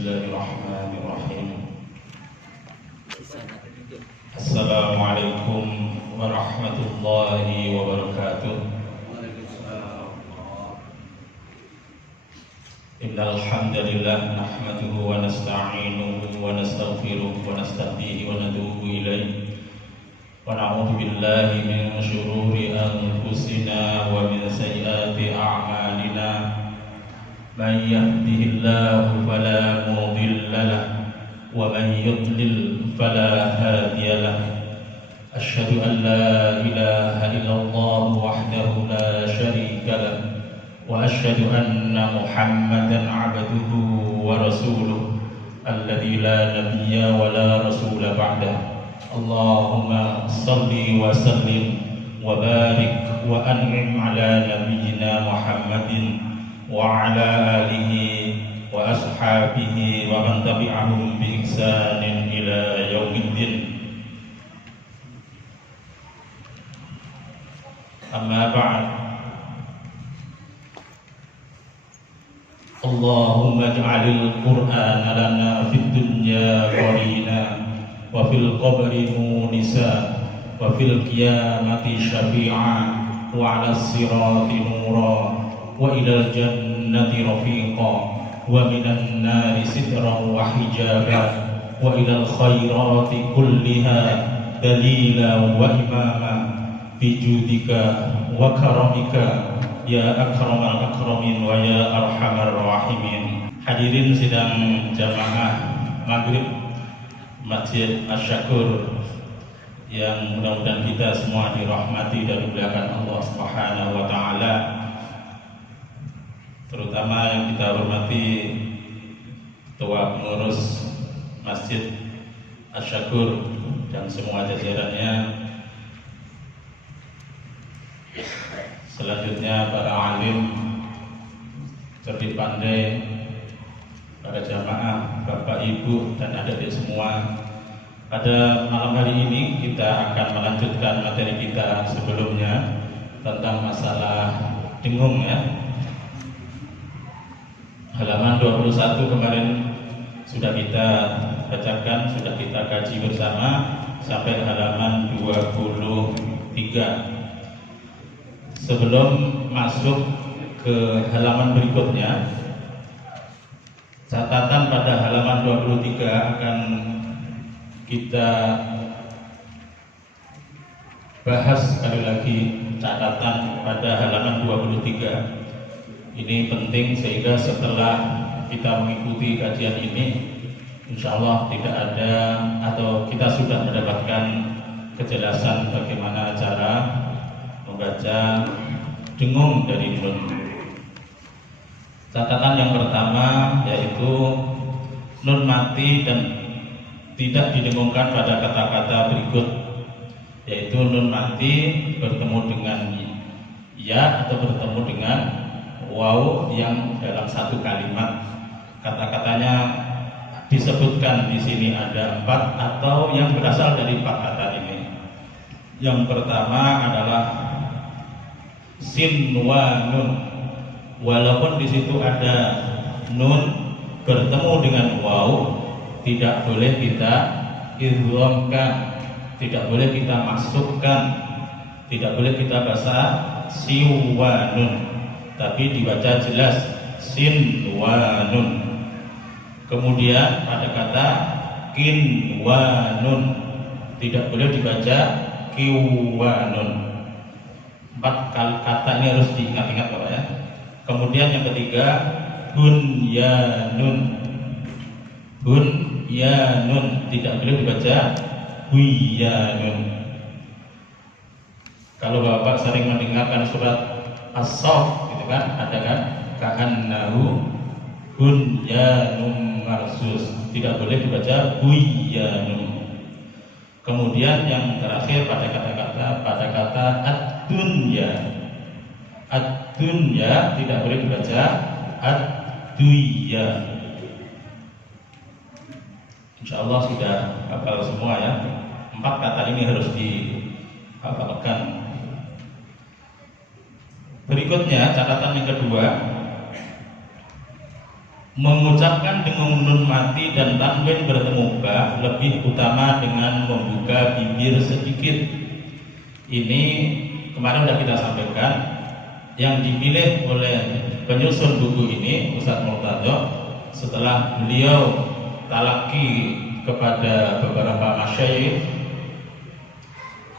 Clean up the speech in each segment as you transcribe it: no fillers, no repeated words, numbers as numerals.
Bismillahirrahmanirrahim. Assalamualaikum warahmatullahi wabarakatuh. Innal hamdalillah nahmaduhu wa nasta'inuhu wa nastaghfiruh wa nastahdihi wa natubu ilaihi wa na'udzu billahi min shururi anfusina wa min sayyiati a'malina. Man yahdihillahu fala mudilla lahu wa man yudlil fala hadiya lahu. Asyhadu an la ilaha illallah wahdahu la syarika lahu wa asyhadu anna Muhammadan 'abduhu wa rasuluh alladzi la nabiyya wa la rasula ba'dahu. Allahumma shalli wa sallim wa barik wa an'im ala nabiyyina Muhammadin wa ala alihi wa ashabihi wa man tabi'ahum bi ihsanin ila yaumiddin. Amma ba'd. Allahumma ij'alil Qur'ana lana fid dunya qarina wa fil qabri munisa wa fil qiyamati syafi'a wa 'ala sirati nura wa ilal jannati rafiqa wa minan nari sidran wa hijaba wa ilal khairati kulliha dalila wa imama bijudika wa karamika ya akramal akramin wa ya arhamar rahimin. Hadirin sidang jamaah maghrib Masjid Asy-Syakur yang mudah-mudahan kita semua dirahmati dan dimuliakan Allah Subhanahu wa taala, terutama yang kita hormati Ketua Pengurus Masjid Asy-Syakur dan semua jajarannya. Selanjutnya para alim, cerdik pandai, para jamaah, bapak ibu dan adik-adik semua. Pada malam hari ini kita akan melanjutkan materi kita sebelumnya tentang masalah dengung ya. Halaman 21 kemarin sudah kita bacakan, sudah kita kaji bersama sampai halaman 23. Sebelum masuk ke halaman berikutnya, catatan pada halaman 23 akan kita bahas sekali lagi. Catatan pada halaman 23 ini penting sehingga setelah kita mengikuti kajian ini, insya Allah tidak ada atau kita sudah mendapatkan kejelasan bagaimana cara membaca dengung dari nun. Catatan yang pertama yaitu nun mati dan tidak didengungkan pada kata-kata berikut, yaitu nun mati bertemu dengan ya atau bertemu dengan waw yang dalam satu kalimat. Kata-katanya disebutkan di sini ada 4 atau yang berasal dari 4 kata ini. Yang pertama adalah sin wa nun. Walaupun di situ ada nun bertemu dengan waw, tidak boleh kita idghamkan, tidak boleh kita masukkan, tidak boleh kita baca siwanun, tapi dibaca jelas sinwanun. Kemudian pada kata kinwanun tidak boleh dibaca kiwanun. 4 kata ini harus diingat-ingat Bapak ya. Kemudian yang ketiga bunyanun. Bunyanun tidak boleh dibaca buyanun. Kalau Bapak sering mendengarkan surat As-Saff gitu kan, ada kan ka'annahu bunyanun marsus, tidak boleh dibaca buyanun. Kemudian yang terakhir pada kata ad-dunya. Ad-dunya tidak boleh dibaca ad-duya. Insya Allah sudah hafal semua ya. 4 kata ini harus dihafalkan. Berikutnya catatan yang kedua, Mengucapkan dengung nun mati dan tanwin bertemu ba lebih utama dengan membuka bibir sedikit. Ini kemarin sudah kita sampaikan, yang dipilih oleh penyusun buku ini Ustaz Murtadho setelah beliau talaki kepada beberapa masyayikh,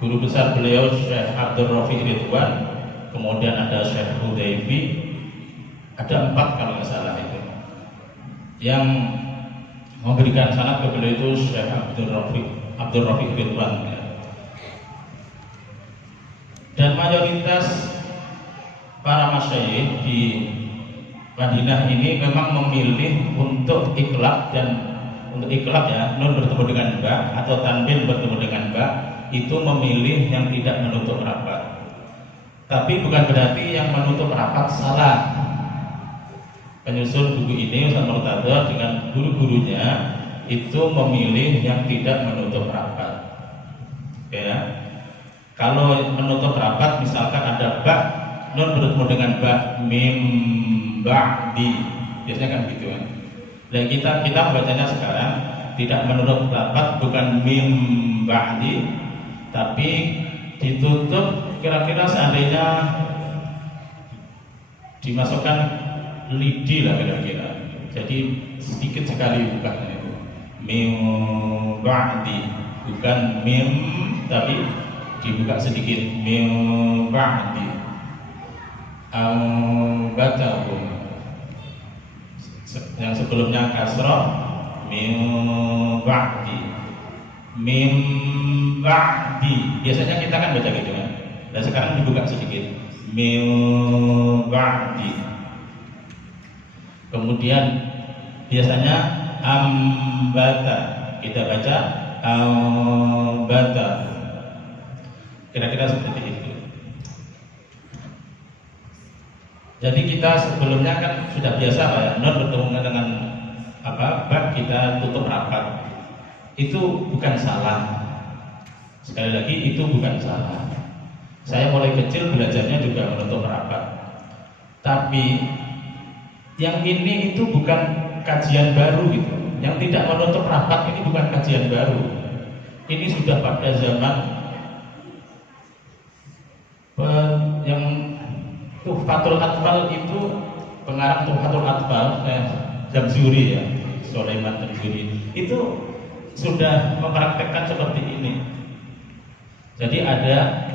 guru besar beliau Syekh Abdul Rafiq Ridwan, kemudian ada Syekh Hudayfi, ada 4 kalau nggak salah itu. Yang memberikan sanad ke beliau itu Syekh Abdul Rafiq Ridwan. Dan mayoritas para masyayikh di Madinah ini memang memilih untuk iklab, dan untuk iklab ya, nun bertemu dengan ba atau tanwin bertemu dengan ba, itu memilih yang tidak menutup rapat. Tapi bukan berarti yang menutup rapat salah. Penyusun buku ini Ustaz Murtadho dengan guru-gurunya itu memilih yang tidak menutup rapat. Ya. Kalau menutup rapat misalkan ada ba, nun bertemu dengan ba, mim ba'di. Biasanya kan gitu kan. Dan kita bacanya sekarang tidak menutup rapat, bukan mim ba'di, tapi ditutup kira-kira seandainya dimasukkan lidi lah kira-kira. Jadi sedikit sekali bukanya itu. Mim ba'di, bukan mim tapi dibuka sedikit. Mim ba'di al-batahum. Yang sebelumnya kasrah, mim ba'di. Mim ba'di. Biasanya kita kan baca gitu kan. Dan sekarang dibuka sedikit. Mim ba'di. Kemudian biasanya ambata, kita baca ambata, kira-kira seperti itu. Jadi kita sebelumnya kan sudah biasa Pak ya, nun bertemu dengan ba kita tutup rapat. Itu bukan salah. Sekali lagi itu bukan salah. Saya mulai kecil belajarnya juga menutup rapat. Tapi yang ini itu bukan kajian baru gitu. Yang tidak menutup rapat ini bukan kajian baru. Ini sudah pada zaman yang Tuhfatul Atfal itu, pengarang Tuhfatul Atfal Jamzuri ya, Sulaiman Jamzuri itu sudah mempraktekkan seperti ini. Jadi ada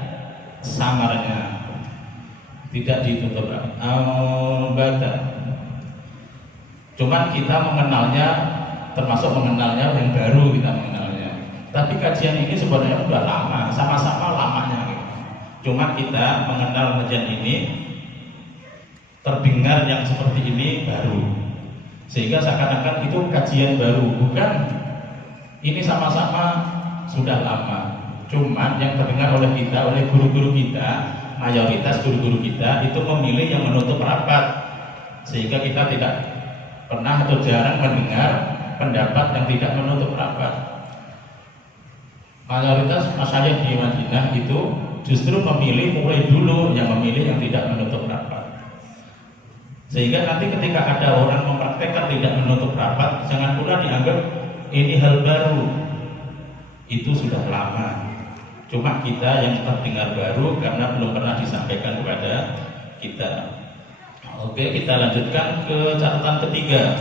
samarnya, tidak ditutup rapat. Cuman kita mengenalnya, termasuk mengenalnya yang baru kita mengenalnya. Tapi kajian ini sebenarnya sudah lama, sama-sama lamanya gitu. Cuma kita mengenal kajian ini, terdengar yang seperti ini baru, sehingga seakan-akan itu kajian baru. Bukan, ini sama-sama sudah lama. Cuman yang terdengar oleh kita, oleh guru-guru kita, mayoritas guru-guru kita itu memilih yang menutup rapat, sehingga kita tidak pernah atau jarang mendengar pendapat yang tidak menutup rapat. Mayoritas masyayikh di Madinah itu justru mulai dulu yang memilih yang tidak menutup rapat. Sehingga nanti ketika ada orang mempraktekkan tidak menutup rapat, jangan pula dianggap ini hal baru. Itu sudah lama. Cuma kita yang terdengar baru karena belum pernah disampaikan kepada kita. Oke, kita lanjutkan ke catatan ketiga.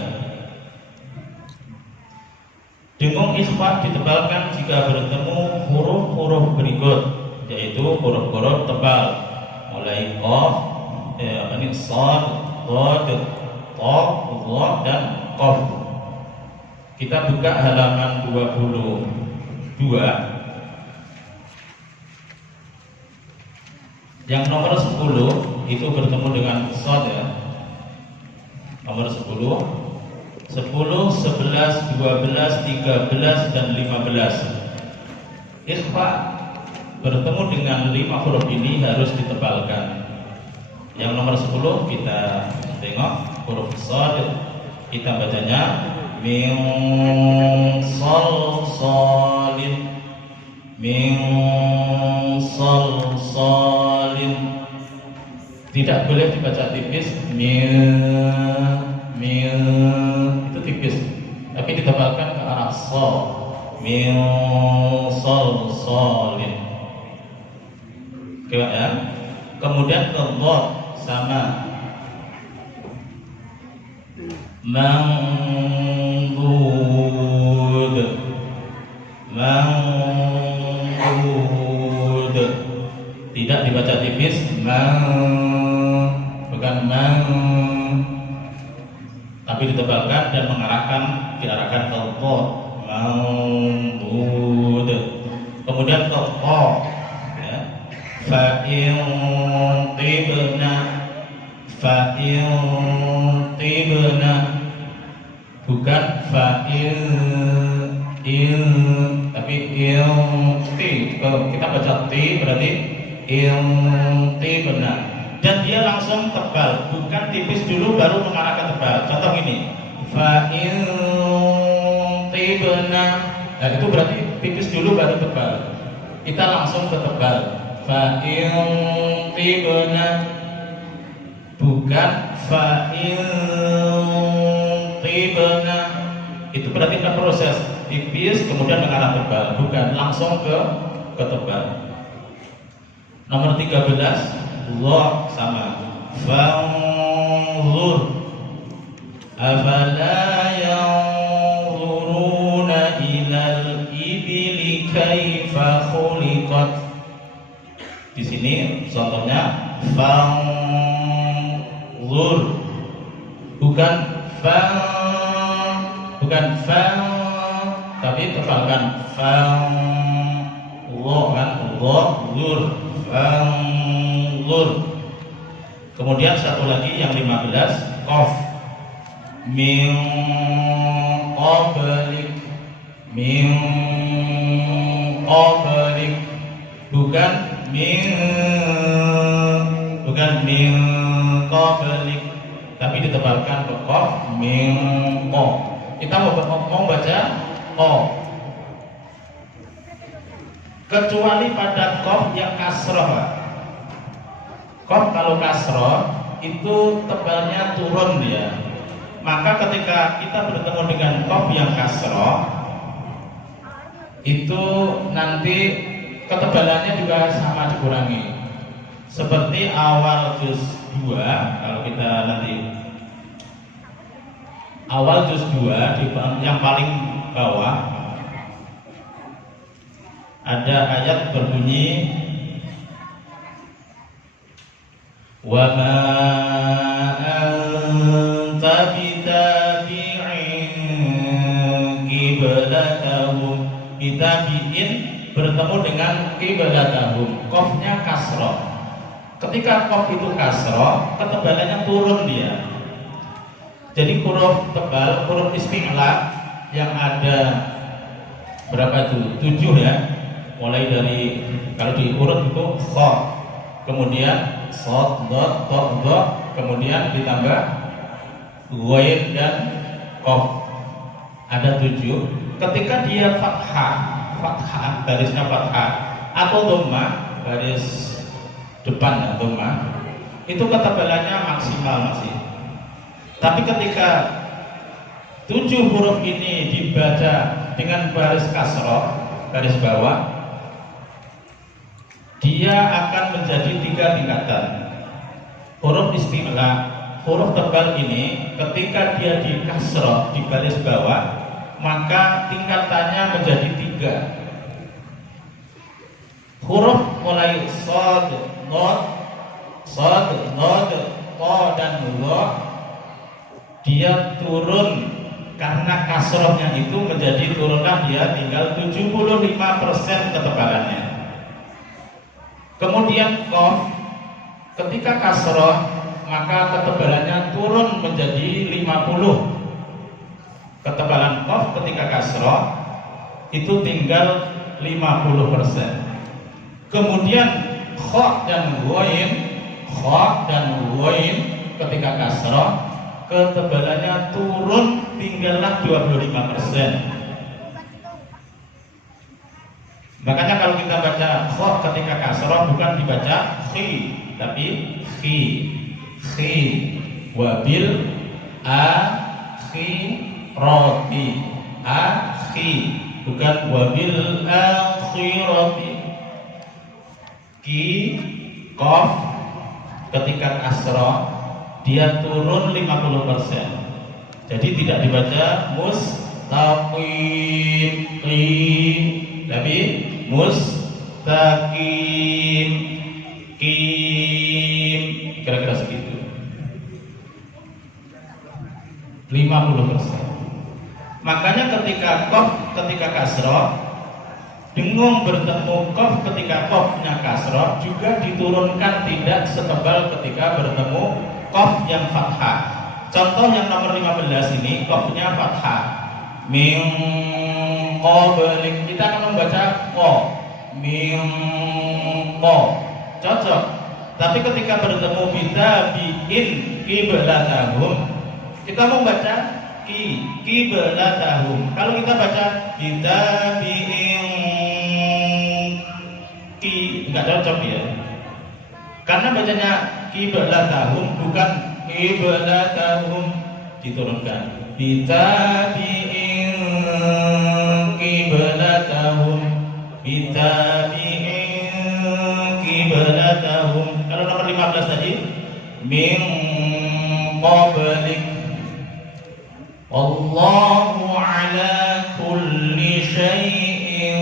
Dengung ikhfa ditebalkan jika bertemu huruf-huruf berikut, yaitu huruf-huruf tebal, mulai qaf, shad, dhad, ta, dha dan qaf. Kita buka halaman 22. Yang nomor 10 itu bertemu dengan shad ya. Nomor 10, 11, 12, 13 dan 15. Ikhfa bertemu dengan 5 huruf ini harus ditebalkan. Yang nomor 10 kita tengok huruf shad, kita bacanya min salsalin, min salsalin. Tidak boleh dibaca tipis min as-sa min salsalin. Ya. Kemudian ke dha sama mangdud tidak dibaca tipis bukan tapi ditebalkan dan diarahkan ke dha mangdud. Kemudian ke qa ya, fa'in tibna bukan fa'in tapi kalau kita baca ti berarti tibna, dan dia langsung tebal, bukan tipis dulu baru mengarah ke tebal. Contoh ini fa'in tibna, nah itu berarti tipis dulu baru tebal, kita langsung ke tebal. Fa'in tibna bukan fa'in tibna, itu berarti kita proses tipis kemudian mengarah tebal, bukan langsung ke tebal. Nomor 13 dha sama fanzur afala yanzuruna ilal ibili kaifa khuliqat. Di sini contohnya fanzur bukan tapi tebalkan fanzur. Kemudian satu lagi yang 15 qaf min qablik bukan min qablik tapi ditebalkan ke qaf min qa. Kita mau baca qa kecuali pada qaf yang kasroh. Qaf kalau kasroh itu tebalnya turun dia. Maka ketika kita bertemu dengan qaf yang kasroh itu nanti ketebalannya juga sama dikurangi. Seperti awal juz 2, kalau kita nanti awal juz 2 di yang paling bawah ada ayat berbunyi wa ma anta bitabi'in qiblatahum. Bitabi'in bertemu dengan qiblatahum, qafnya kasroh. Ketika qaf itu kasroh, ketebalannya turun dia. Jadi huruf tebal, huruf isti'la yang ada berapa itu? 7 ya. Mulai dari kalau diurut itu kha, kemudian shad, dad, ta, dha, kemudian ditambah ghain dan qaf. Ada 7. Ketika dia fathah, garisnya fathah atau dhammah, garis depan dhammah, itu ketebalannya maksimal masih. Tapi ketika 7 huruf ini dibaca dengan baris kasroh, garis bawah, dia akan menjadi 3 tingkatan. Huruf isti'la, huruf tebal ini ketika dia di kasroh di baris bawah, maka tingkatannya menjadi 3. Huruf mulai shad, dad, ta dan dha, dia turun karena kasrohnya itu menjadi turunlah dia tinggal 75% ketebalannya. Kemudian qaf ketika kasroh maka ketebalannya turun menjadi 50. Ketebalan qaf ketika kasroh itu tinggal 50%. Kemudian kha dan ghain ketika kasroh ketebalannya turun tinggallah 25%. Makanya kalau kita baca kha ketika kasroh bukan dibaca khi tapi wabil akhirati. akhi, bukan wabil akhirati. Ki qaf ketika kasrah dia turun 50%. Jadi tidak dibaca mustaqim, tapi mustaqim, kim, kira-kira segitu. 50%. Makanya ketika kasrah, dengung bertemu qaf ketika qafnya kasrah juga diturunkan tidak setebal ketika bertemu qaf yang fathah. Contoh yang nomor 15 ini qafnya fathah. Min qablik, kita akan membaca qa. Min qa. Cocok. Tapi ketika bertemu bitabiin qiblatahum, kita membaca qiblatahum. Kalau kita baca bitabiin enggak cocok ya. Karena bacanya qiblatahum bukan qiblatahum, diturunkan bitabiin qiblatahum, bitabiin qiblatahum. Kalau nomor 15 tadi min qablik, Allahu ala kulli syai'in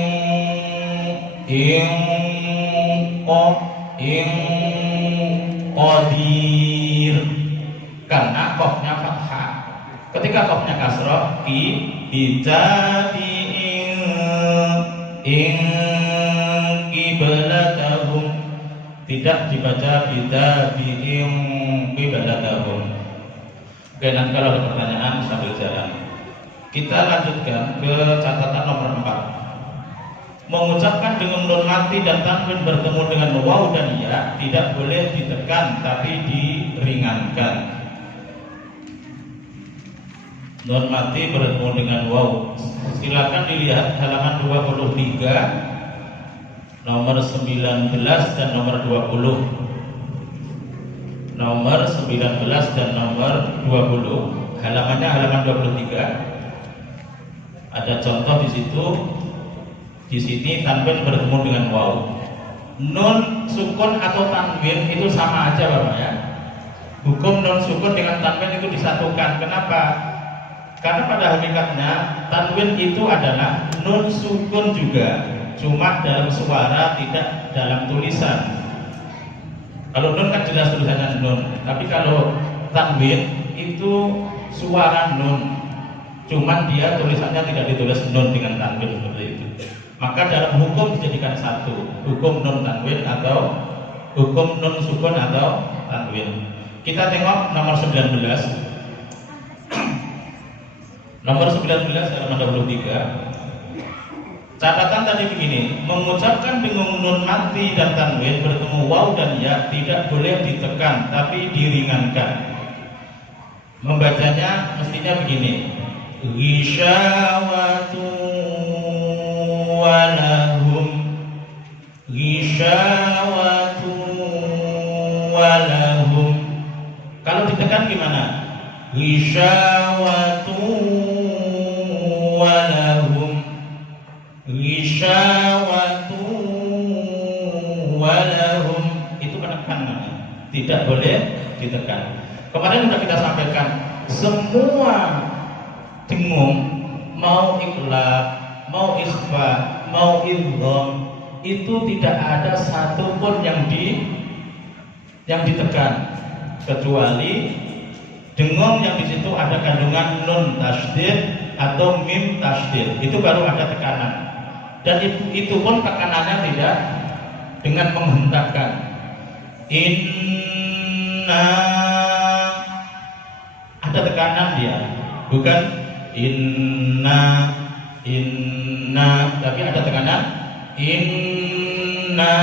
qadir. Karena qafnya fathah. Ketika qafnya kasrah bitabiin qiblatahum, tidak dibaca bitabiin qiblatahum. Oke, nanti kalau ada pertanyaan sambil jalan. Kita lanjutkan ke catatan nomor 4. Mengucapkan dengan nun mati dan tanwin bertemu dengan waw dan ya tidak boleh ditekan tapi diringankan. Nun mati bertemu dengan waw. Silakan dilihat halaman 23, nomor 19 dan nomor 20. Nomor 19 dan nomor 20. Halamannya halaman 23. Ada contoh di situ. Di sini tanwin bertemu dengan waw. Nun sukun atau tanwin itu sama aja Bapak ya. Hukum nun sukun dengan tanwin itu disatukan. Kenapa? Karena pada hakikatnya tanwin itu adalah nun sukun juga, cuma dalam suara tidak dalam tulisan. Kalau nun kan jelas tulisannya nun, tapi kalau tanwin itu suara nun, cuman dia tulisannya tidak ditulis nun dengan tanwin seperti itu. Maka dalam hukum dijadikan satu, hukum nun tanwin atau hukum nun sukun atau tanwin. Kita tengok nomor 19. Nomor 19 halaman 23. Catatan tadi begini, mengucapkan dengan nun mati dan tanwin bertemu waw dan ya tidak boleh ditekan tapi diringankan. Membacanya mestinya begini, ghisyawatu walahum, ghisyawatu walahum. Kalau ditekan gimana? Ghisyawatu walahum, ghisyawatu walahum. Itu penekanan, tidak boleh ditekan. Kemarin sudah kita sampaikan, semua dengung, mau iqlab, mau ikhfa, mau idgham, itu tidak ada satupun yang ditekan, kecuali dengung yang di situ ada kandungan nun tasydid atau mim tasydid, itu baru ada tekanan. Dan itu pun tekanannya tidak dengan menghentakkan. Inna, ada tekanan dia, bukan inna, tapi ada tekanan inna.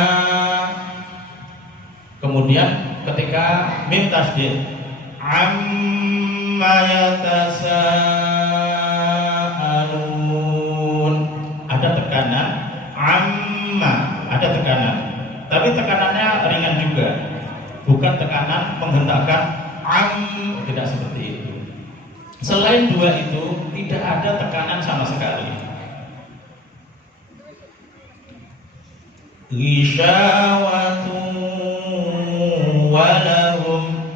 Kemudian ketika mim tasydid, amma yatasaalun, ada tekanan amma, ada tekanan, tapi tekanannya ringan juga, bukan tekanan menghentakkan am, tidak seperti itu. Selain dua itu tidak ada tekanan sama sekali. Ghisyawatun walahum.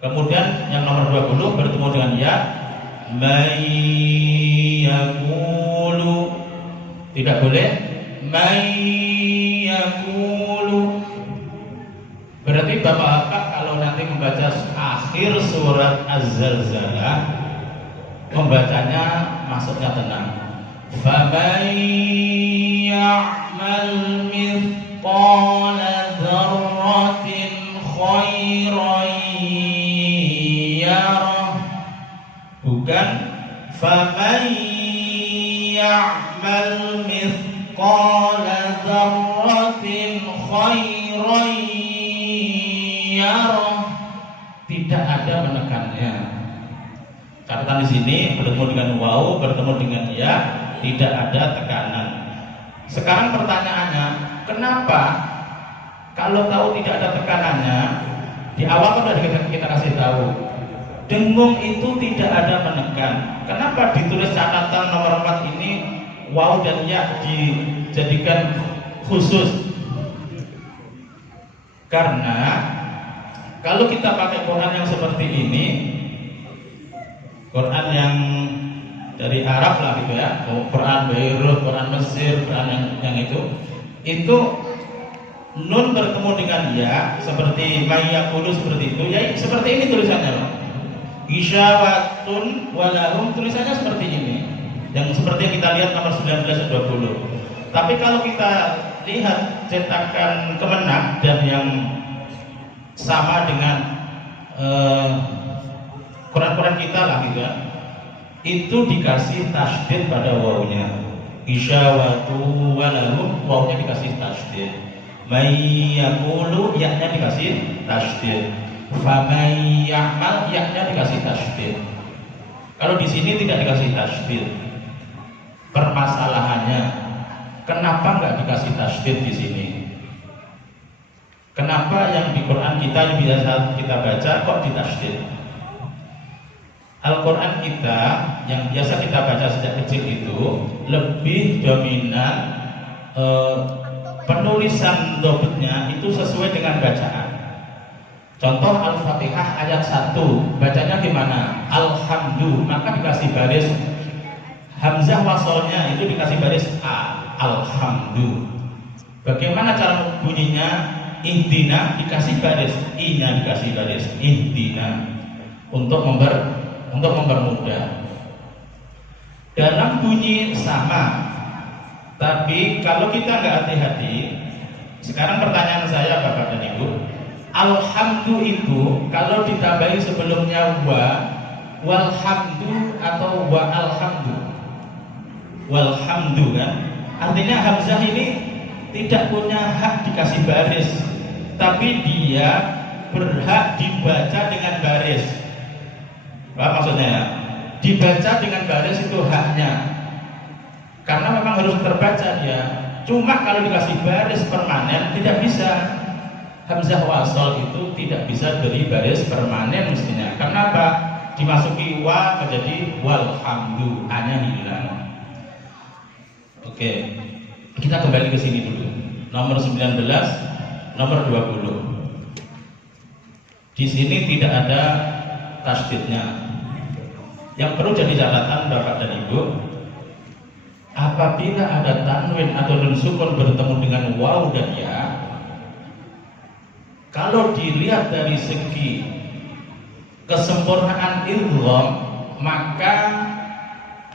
Kemudian yang nomor 20 bertemu dengan ya. Mayyakulu. Tidak boleh mayyakulu. Berarti Bapak kalau nanti membaca akhir surat Az-Zalzalah, membacanya maksudnya tenang. Faman ya'mal mithqala dzarratin khairan yarah. Bukan faman ya'mal mithqala dzarratin khairan yarah. Tidak ada menekannya. Catatan di sini bertemu dengan waw, bertemu dengan ya, tidak ada tekanan. Sekarang pertanyaannya, kenapa kalau tahu tidak ada tekanannya, di awal kan sudah kita kasih tahu, dengung itu tidak ada menekan. Kenapa ditulis catatan nomor 4 ini waw dan ya dijadikan khusus? Karena kalau kita pakai Quran yang seperti ini, Quran yang dari Arab lah gitu ya, Quran Beirut, Quran Mesir, Quran yang itu nun bertemu dengan ya, seperti mayyakulu seperti itu, ya seperti ini tulisannya. Isyawatun walahum tulisannya seperti ini, yang seperti yang kita lihat nomor 19 dan 20. Tapi kalau kita lihat cetakan Kemenak dan yang sama dengan Quran-Quran kita lah gitu ya, itu dikasih tasydid pada wawunya. Isyawatu walahum, wawunya dikasih tasydid. Mayyakulu, yaknya dikasih tasydid. Faman ya'mal, yaknya dikasih tasydid. Kalau di sini tidak dikasih tasydid. Permasalahannya, kenapa nggak dikasih tasydid di sini? Kenapa yang di Quran kita yang biasa kita baca kok ditasydid? Al-Quran kita yang biasa kita baca sejak kecil itu lebih dominan penulisan dobitnya itu sesuai dengan bacaan. Contoh Al-Fatihah ayat 1, bacanya gimana? Alhamdu, maka dikasih baris hamzah wasolnya itu dikasih baris A, Alhamdu. Bagaimana cara bunyinya? Ihdina dikasih baris, I-nya dikasih baris, Ihdina untuk mempermudah. Dalam bunyi sama, tapi kalau kita nggak hati-hati, sekarang pertanyaan saya Bapak dan Ibu, Alhamdu itu kalau ditambahi sebelumnya walhamdu atau wa alhamdu, walhamdu kan, artinya hamzah ini tidak punya hak dikasih baris, tapi dia berhak dibaca dengan baris. Apa maksudnya ya? Dibaca dengan baris itu haknya, karena memang harus terbaca dia. Cuma kalau dikasih baris permanen tidak bisa. Hamzah wasol itu tidak bisa beri baris permanen mestinya. Karena apa? Dimasuki wa menjadi walhamdu, hanya hilang. Oke, kita kembali ke sini dulu. Nomor 19, nomor 20. Di sini tidak ada tasydidnya. Yang perlu jadi catatan Bapak dan Ibu, apabila ada tanwin atau nun sukun bertemu dengan waw dan ya, kalau dilihat dari segi kesempurnaan idgham, maka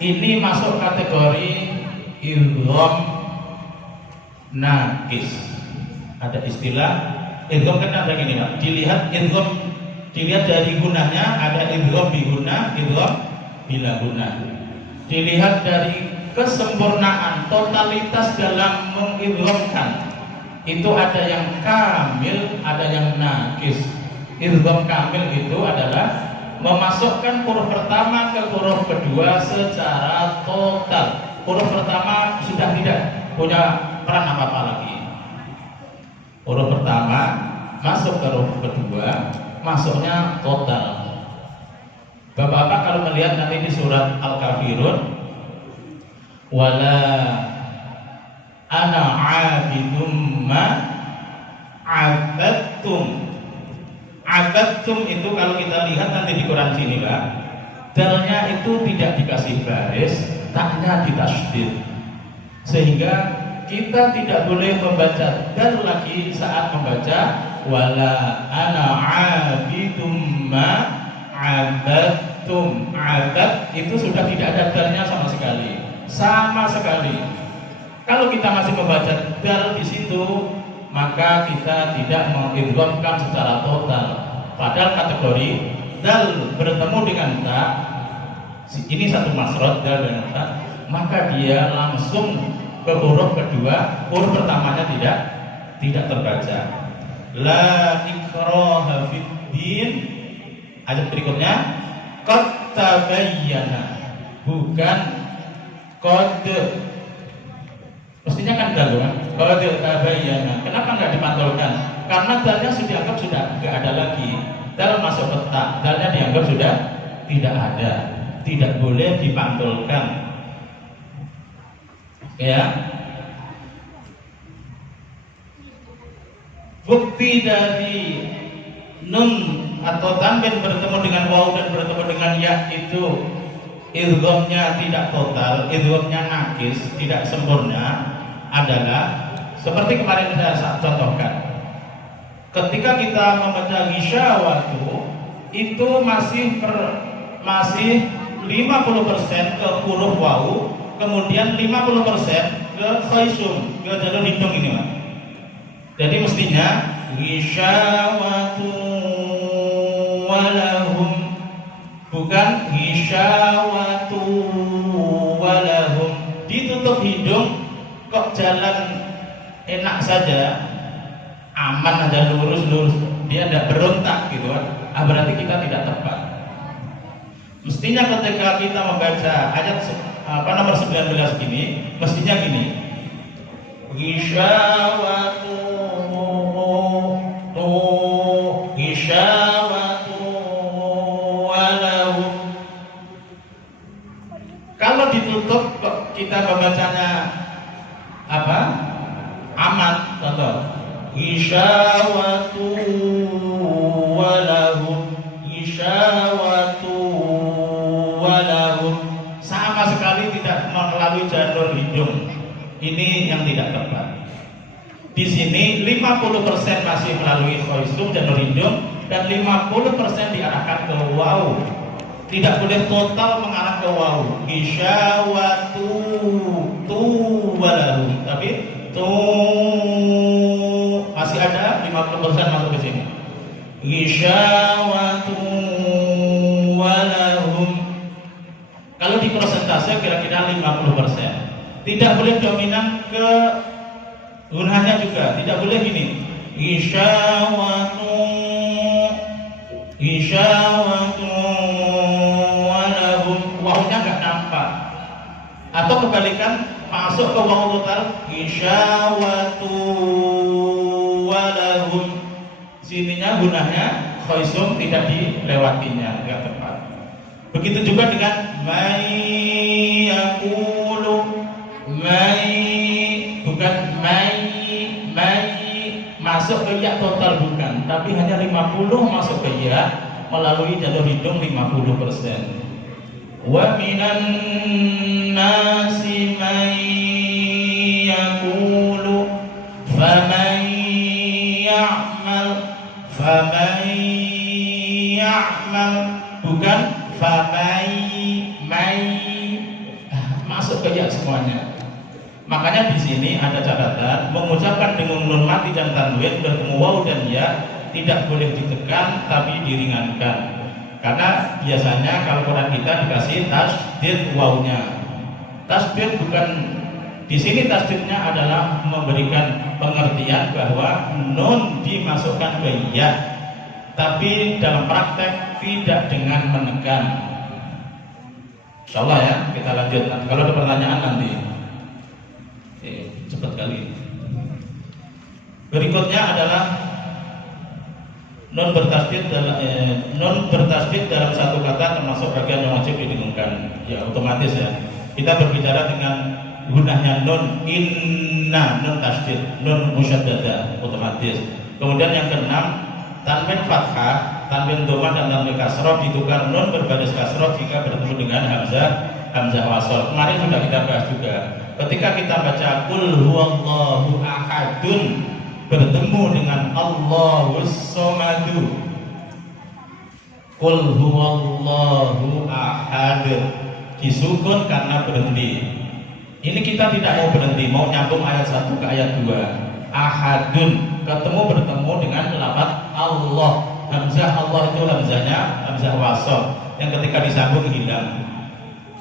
ini masuk kategori idgham naqis. Ada istilah idgham kan ada gini Pak. Dilihat dari gunanya, ada idgham bi guna, idgham bila guna. Dilihat dari kesempurnaan totalitas dalam mengidghamkan, itu ada yang kamil, ada yang naqis. Idgham kamil itu adalah memasukkan huruf pertama ke huruf kedua secara total. Huruf pertama sudah tidak punya peran apa-apa lagi. Huruf pertama masuk ke huruf kedua, masuknya total. Bapak-bapak kalau melihat nanti di surat Al-Kafirun, wala ana abidum ma abadtum. Abadtum itu kalau kita lihat nanti di Quran sini Pak, dalnya itu tidak dikasih baris, taknya ditasydid, sehingga kita tidak boleh membaca dal lagi saat membaca wala ana abidum ma abadtum. Abad itu sudah tidak ada dalnya sama sekali. Kalau kita masih membaca dal di situ, maka kita tidak mengidghamkan secara total. Padahal kategori dal bertemu dengan ta, ini satu masrot dal dan ta, maka dia langsung ke huruf kedua, huruf pertamanya tidak terbaca. La ikraha fid din. Ayat berikutnya qad tabayyana, bukan qad. Mestinya kan dal kan? Qad tabayyana. Kenapa nggak dipantulkan? Karena dalnya dianggap sudah nggak ada lagi. Dal masuk ke ta, dalnya dianggap sudah tidak ada. Tidak boleh dipantulkan. Ya. Bukti dari nun atau tanwin bertemu dengan waw dan bertemu dengan ya itu idghamnya tidak total, idghamnya nakis, tidak sempurna, adalah seperti kemarin saya contohkan. Ketika kita membaca ghisyawatu itu masih 50% ke huruf waw, kemudian 50% ke khaysum, ke jalur hidung ini Mas. Jadi mestinya ghisyawatu walahum, bukan ghisyawatu walahum. Ditutup hidung kok jalan enak saja, aman aja, lurus, dia tidak berontak gitu kan. Berarti kita tidak tepat. Mestinya ketika kita membaca ayat nomor 19 ini, mestinya gini, ghisyawatu walahum. Kalau ditutup kok kita membacanya apa? Aman, contoh ghisyawatu walahum, ghisyawatu walahum, sama sekali tidak melalui jalur hidung. Ini yang tidak tepat. Di sini 50% masih melalui khaysum jalur hidung dan 50% diarahkan ke waw. Tidak boleh total mengarah ke waw. Ghisyawatu tu walahum, tapi tu masih ada 50% masuk ke sini. Ghisyawatu walahum. Kalau di persentase kira-kira 50%. Tidak boleh dominan ke gunanya juga. Tidak boleh gini. Ghisyawatu walahum, wawnya nggak nampak. Atau kebalikan, masuk ke waw total, ghisyawatu walahum. Sininya gunanya khaysum, tidak dilewatinya, nggak tepat. Begitu juga dengan may yaqulu, may, bukan may masuk ke ya total bukan, tapi hanya 50 masuk ke ya melalui jalur hidung 50%. Wa minan nasi may yaqulu faman ya'mal, bukan may masuk ke ya semuanya. Makanya di sini ada catatan, mengucapkan dengan nun mati dan tanwin bertemu waw dan ya tidak boleh ditekan tapi diringankan. Karena biasanya kalau Quran kita dikasih tasdid wawnya. Tasdid bukan, di sini tasdidnya adalah memberikan pengertian bahwa nun dimasukkan ke ya, tapi dalam praktek tidak dengan menekan. Insyaallah ya, kita lanjut. Kalau ada pertanyaan nanti. Cepat kali. Berikutnya adalah nun bertasdid dalam satu kata termasuk bagian yang wajib didengungkan. Ya otomatis ya. Kita berbicara dengan gunanya nun, inna, nun tasdid, nun musyaddadah, otomatis. Kemudian yang keenam, tanwin fathah, tanwin dhamma dan tanwin kasroh ditukar nun berbaris kasroh jika bertemu dengan hamzah wasol. Kemarin sudah kita bahas juga. Ketika kita baca qul huwallahu ahadun bertemu dengan Allahus somadu, qul huwallahu ahad disukun karena berhenti. Ini kita tidak mau berhenti, mau nyambung ayat 1 ke ayat 2. Ahadun bertemu dengan lafaz Allah. Hamzah Allah itu hamzah wasol yang ketika disambung hilang.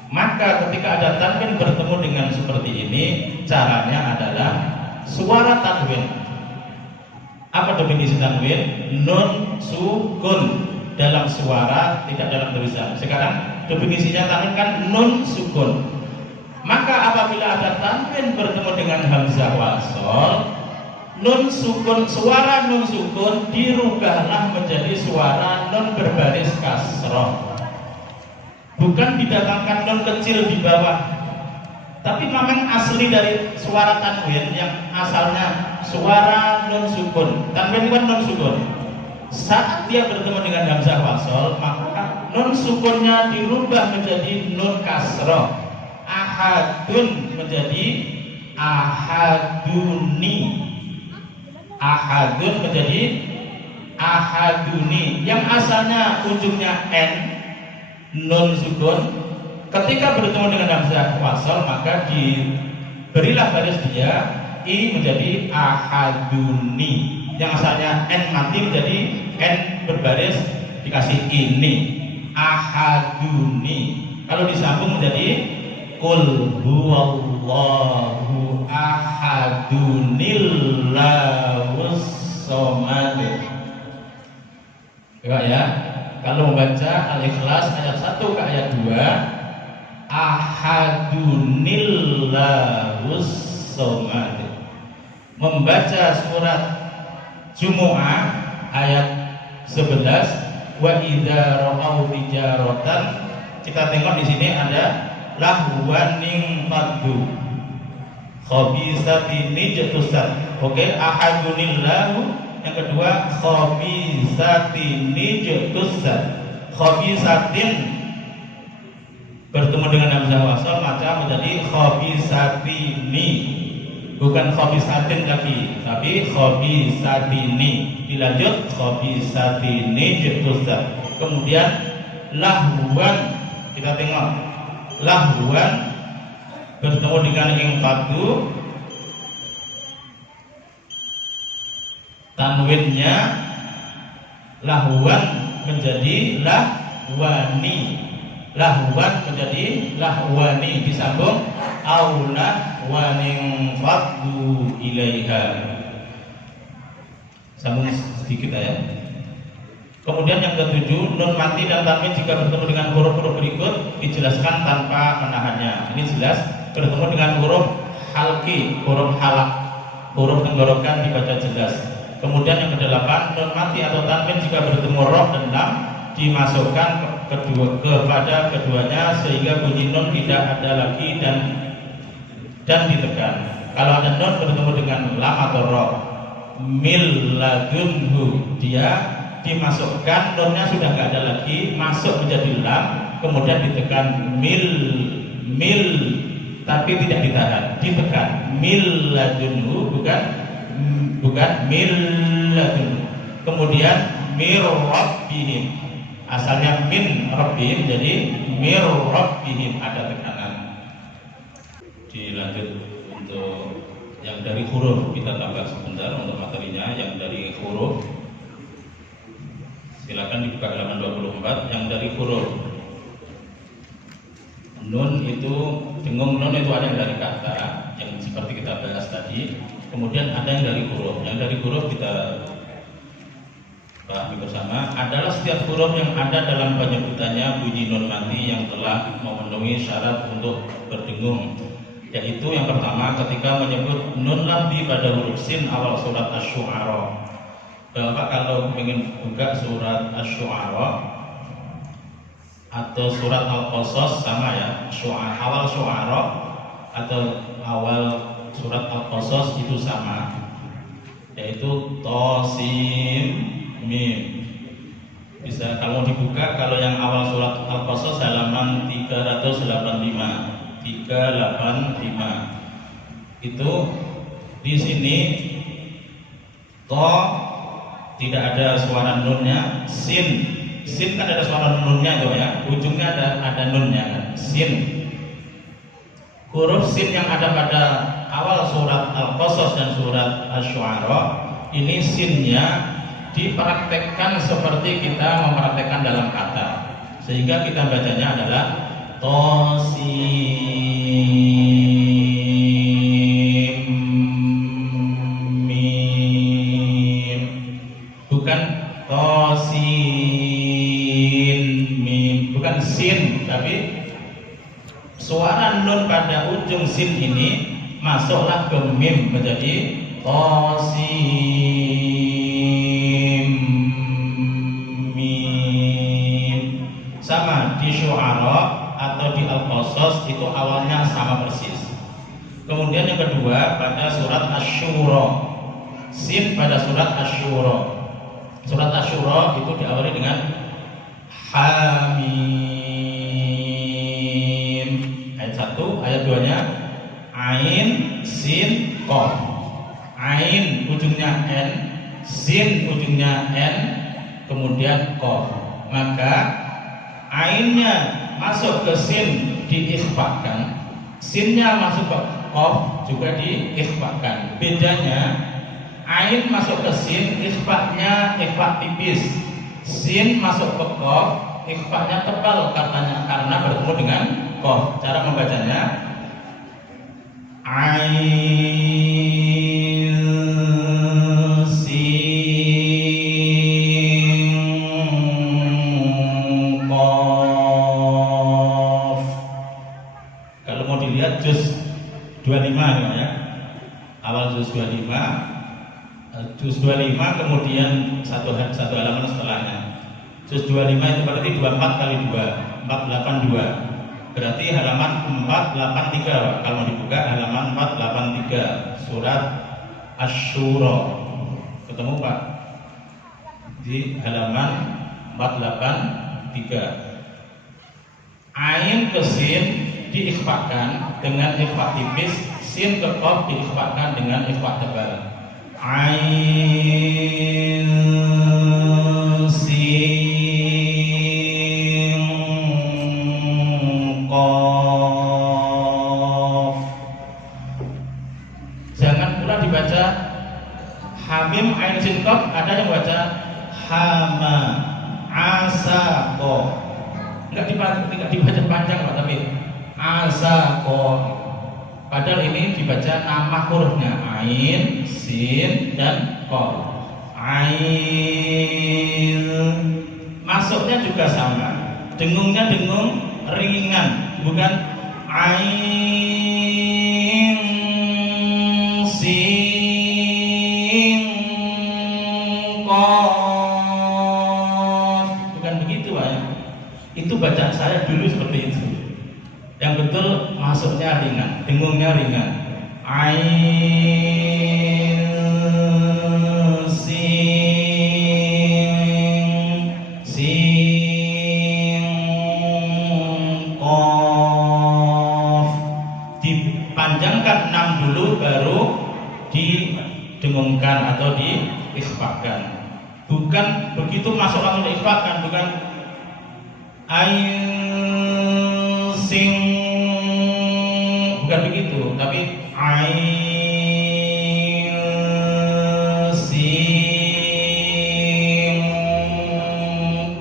Maka ketika ada tanwin bertemu dengan seperti ini, caranya adalah suara tanwin. Apa definisi tanwin? Nun sukun dalam suara, tidak dalam tulisan. Sekarang definisinya tanwin kan nun sukun. Maka apabila ada tanwin bertemu dengan hamzah wasol, nun sukun, suara nun sukun dirubahlah menjadi suara nun berbaris kasroh. Bukan didatangkan nun kecil di bawah, tapi memang asli dari suara tanwin yang asalnya suara nun sukun. Tanwin kan nun sukun. Saat dia bertemu dengan hamzah wasol, maka nun sukunnya dirubah menjadi nun kasroh. Ahadun menjadi ahaduni. Ahadun menjadi ahaduni. Yang asalnya ujungnya n, nun sukun, ketika bertemu dengan hamzah wasol maka diberilah baris dia i menjadi ahaduni. Yang asalnya n mati menjadi n berbaris dikasih ini ahaduni. Kalau disambung menjadi qul huwallahu ahadunillahus somad. Ya. Kalau membaca Al-Ikhlas ayat 1 ke ayat 2, ahadunillahus somad. Membaca surat Jumu'ah ayat 11, wa idza ra'au tijaratan, kita tengok di sini ada lahwaning faddu khabisatin nijtusat. Oke, ahadunillahu. Yang kedua khabisatin nijtusat. Khabisatin bertemu dengan hamzah wasal maka menjadi khabisatini, bukan khabisatin lagi, tapi khabisatini. Dilanjut khabisatini nijtusat. Kemudian lahwan, kita tengok lahwan bertemu dengan infatu, tanwinnya lahwan menjadi lahwani, lahwan menjadi lahwani, disambung aulah waning fatu ilaiha. Sambung sedikit ya. Kemudian yang ketujuh, nun mati dan tanwin jika bertemu dengan huruf-huruf berikut dijelaskan tanpa menahannya. Ini jelas bertemu dengan huruf halki, huruf halak, huruf tenggorokan dibaca jelas. Kemudian yang kedelapan, nun mati atau tanwin jika bertemu roh dan lam dimasukkan kepada keduanya sehingga bunyi nun tidak ada lagi dan ditekan. Kalau ada nun bertemu dengan lam atau roh, mil ladunhu, dia dimasukkan, nunnya sudah nggak ada lagi, masuk menjadi lam, kemudian ditekan mil, tapi tidak ditahan, ditekan mil ladunhu, bukan mil ladunhu. Kemudian mir rabbihim, asalnya min rabbihim jadi mir rabbihim, ada tekanan. Dilanjut untuk yang dari huruf, kita tambah sebentar untuk materinya. Yang dari huruf silakan dibuka halaman 24. Yang dari huruf nun itu, dengung nun itu ada yang dari kata yang seperti kita bahas tadi. Kemudian ada yang dari huruf. Yang dari huruf kita pahami bersama adalah setiap huruf yang ada dalam penyebutannya bunyi nun mati yang telah memenuhi syarat untuk berdengung, yaitu yang pertama ketika menyebut nun lamdi pada huruf sin awal surat Asy-Syu'ara. Bapak kalau ingin buka surat Asy-Syu'ara atau surat Al-Qasas sama ya, awal Syu'ara atau awal surat Al-Qasas itu sama, yaitu Tosim Mim. Bisa kalau dibuka, kalau yang awal surat Al-Qasas halaman 385 itu di sini to tidak ada suara nunnya, sin kan ada suara nunnya tuh ya, ujungnya ada nunnya kan, sin. Huruf sin yang ada pada awal surat Al-Qasas dan surat Asy-Syu'ara ini sinnya dipraktekkan seperti kita mempraktekkan dalam kata, sehingga kita bacanya adalah Tosim Mim, bukan Tosin Mim, bukan sin, tapi suara nun pada ujung sin ini masuklah ke mim menjadi Tosim Mim. Sama di Syu'ara atau di Al-Qasas itu awalnya sama persis. Kemudian yang kedua pada surat Asy-Syura, sin pada surat Asy-Syura. Surat Asy-Syura itu diawali dengan Hamim. Ayat 1, ayat 2-nya Ain, Sin, Qaf. Ain ujungnya N, Sin ujungnya N, kemudian Qaf. Maka ainnya masuk ke sin diikhfakan, sinnya masuk ke Qaf juga diikhfakan. Bedanya ain masuk ke sin, ikhfanya ikhfa tipis. Sin masuk ke Qaf, ikhfanya tebal karena bertemu dengan Qaf. Cara membacanya ain sin Qaf. Kalau mau dilihat juz 25 ya. Awal juz 25 kemudian satu halaman setelahnya. Juz 25 itu berarti 24 kali 2, 482. Berarti halaman 483. Kalau dibuka halaman 483 surat Asy-Syura. Ketemu Pak? Di halaman 483. Ain ke sin diikhfakan dengan ikhfa tipis, sin ke qaf diikhfakan dengan ikhfa tebal. Ain sin qaf. Jangan pula dibaca hamim ain sin qaf, ada yang baca hama asaqo. Enggak dibaca panjang Pak, tapi asaqo. Padahal ini dibaca nama hurufnya ain, sin, dan qaf. Ain masuknya juga sama. Dengungnya dengung ringan, bukan ain sin qaf. Bukan begitu Pak ya. Itu bacaan saya dulu seperti itu. Yang betul masuknya ringan, dengungnya ringan. Ain sin qaf. Dipanjangkan 6 dulu baru didengungkan atau diikhfakan. Bukan begitu masuk langsung diikhfakan, bukan ain sing, bukan begitu, tapi ain sing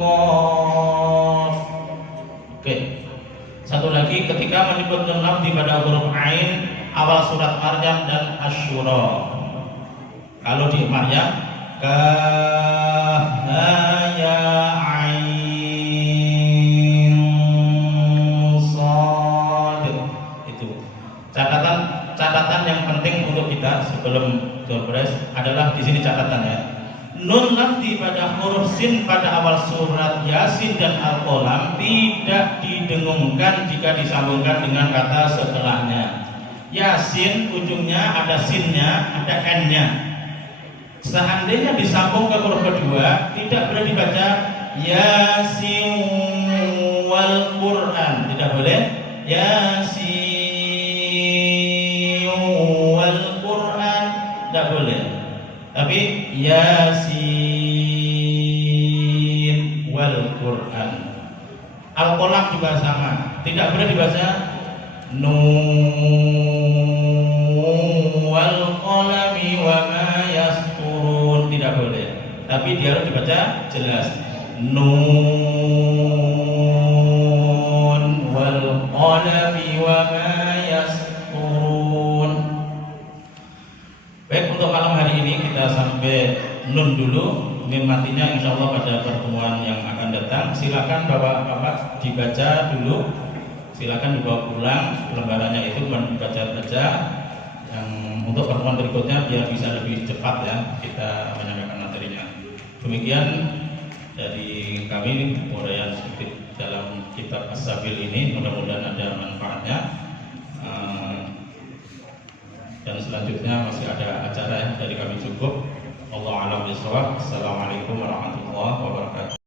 qaf. Oke. Satu lagi, ketika menyebut nun lafzi pada huruf ain awal surat Maryam dan Asy-Syura. Kalau di Maryam kaf ya catatan yang penting untuk kita sebelum doorpress adalah di sini catatannya. Nun lafzi pada huruf sin pada awal surat Yasin dan Al-Qalam tidak didengungkan jika disambungkan dengan kata setelahnya. Yasin ujungnya ada sinnya, ada n-nya. Seandainya disambung ke huruf kedua, tidak boleh dibaca Yasin wal Quran, tidak boleh Yasin wal Quran, tidak boleh. Tapi Yasin wal Quran. Al-Qalam juga sama, tidak boleh dibaca Nun wal qalami wa ma yasturun, tidak boleh. Tapi dia harus dibaca jelas Nun wal qalami wa ma yasturun. Baik, untuk malam hari ini kita sampai nun dulu. Min matinya insya Allah pada pertemuan yang akan datang. Silakan Bapak-bapak dibaca dulu. Silakan dibawa pulang lembarannya itu, dibaca saja. Yang untuk pertemuan berikutnya biar bisa lebih cepat ya kita menyampaikan materinya. Demikian dari kami uraian sedikit dalam kitab As-Sabil ini, mudah-mudahan ada manfaatnya. Dan selanjutnya masih ada acara dari kami cukup. Wallahu a'lam bishawab. Assalamualaikum warahmatullahi wabarakatuh.